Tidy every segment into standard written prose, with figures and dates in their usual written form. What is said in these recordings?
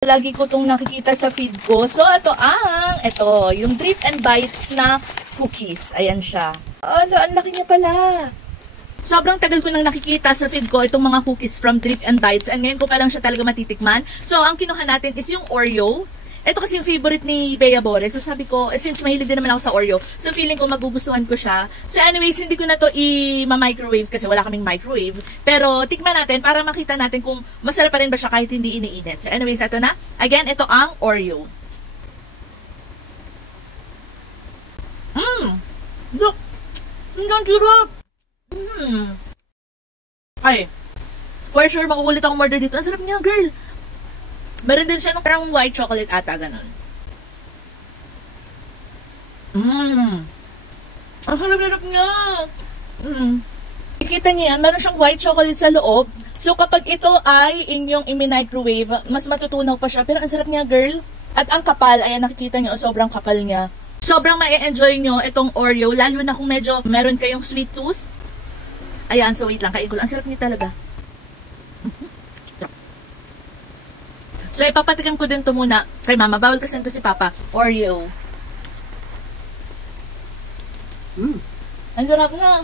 Lagi ko itong nakikita sa feed ko. So, ito, yung Drip and Bites na cookies. Ayan siya. Ang laki niya pala. Sobrang tagal ko nang nakikita sa feed ko itong mga cookies from Drip and Bites. And ngayon ko pa lang siya talaga matitikman. So, ang kinuha natin is yung Oreo. Ito kasi yung favorite ni Bea Bore. So, sabi ko, since mahilig din naman ako sa Oreo, so feeling ko magugustuhan ko siya. So, anyways, hindi ko na to i-microwave kasi wala kaming microwave. Pero, tikman natin para makita natin kung masarap pa rin ba siya kahit hindi iniinit. So, anyways, ito na. Again, ito ang Oreo. Look! Ang sarap! Ay, for sure, makukulit akong order dito. Ang sarap niya, girl! Meron din siya ng parang white chocolate ata, ganun. Ang sarap-sarap niya! Ikita niyo yan, meron siyang white chocolate sa loob. So, kapag ito ay inyong i-microwave, mas matutunaw pa siya. Pero ang sarap niya, girl. At ang kapal, ayan, nakikita niyo, sobrang kapal niya. Sobrang ma-enjoy nyo itong Oreo, lalo na kung medyo meron kayong sweet tooth. Ayan, so wait lang, kain ko lang. Ang sarap niya talaga. So, ipapatikim ko din to muna kay mama. Bawal kasi ito si papa. Oreo. Ang sarap na.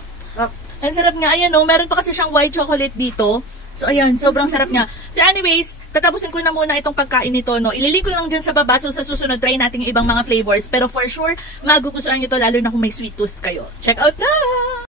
Ang sarap nga. Ayan o, meron pa kasi siyang white chocolate dito. So, ayan, sobrang sarap niya. So, anyways, tatapusin ko na muna itong pagkain nito, no. Ililink ko lang dyan sa baba. So, sa susunod, try natin yung ibang mga flavors. Pero for sure, magugustuhan nyo to, lalo na kung may sweet tooth kayo. Check out na!